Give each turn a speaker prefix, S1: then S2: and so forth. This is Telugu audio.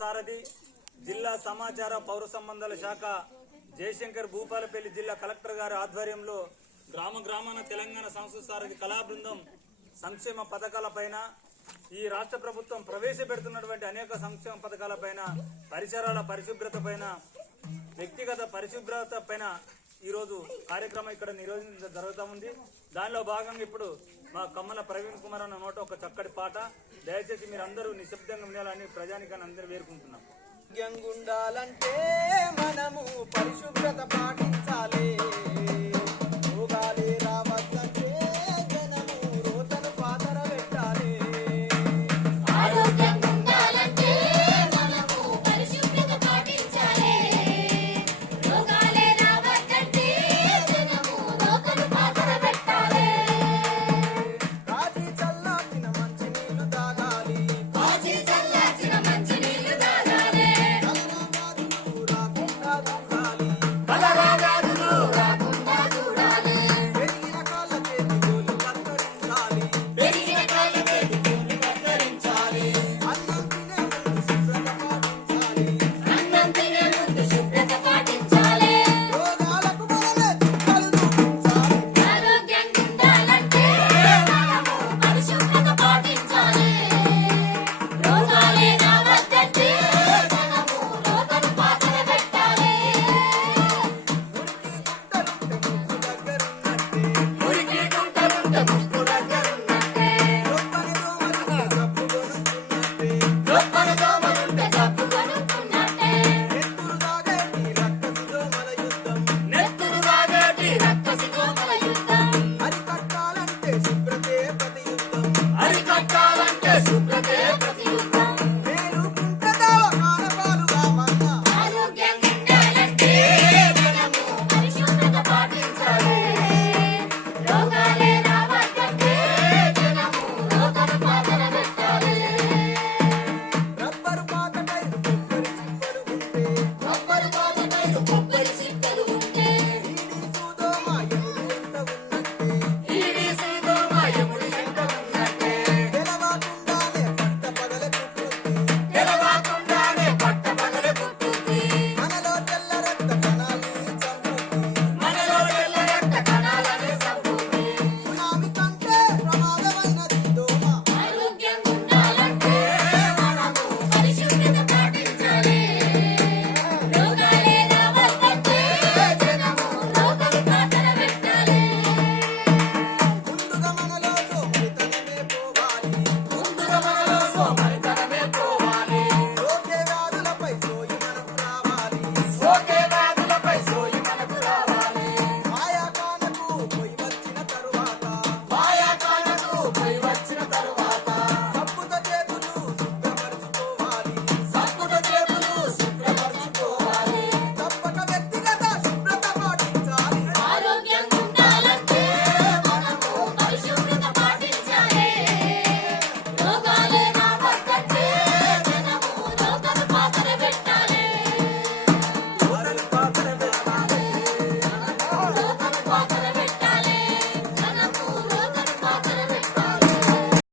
S1: సారథి జిల్లా సమాచార పౌర సంబంధాల శాఖ జయశంకర్ భూపాలపల్లి జిల్లా కలెక్టర్ గారి ఆధ్వర్యంలో గ్రామ గ్రామాన తెలంగాణ సంస్కృతి సారథి కళా బృందం సంక్షేమ పథకాలపైన ఈ రాష్ట్ర ప్రభుత్వం ప్రవేశపెడుతున్నటువంటి అనేక సంక్షేమ పథకాలపైన పరిసరాల పరిశుభ్రత పైన వ్యక్తిగత పరిశుభ్రత పైన ఈరోజు కార్యక్రమం ఇక్కడ నిర్వహించడం జరుగుతూ ఉంది. దానిలో భాగంగా ఇప్పుడు మా కమ్మల ప్రవీణ్ కుమార్ అన్న నోట ఒక చక్కటి పాట. దయచేసి మీరు అందరూ నిశ్శబ్దంగా వినాలని ప్రజానికాన్ని అందరూ వేరుకుంటున్నాం
S2: ఉండాలంటే మనము పరిశుభ్రత పాట Bye-bye.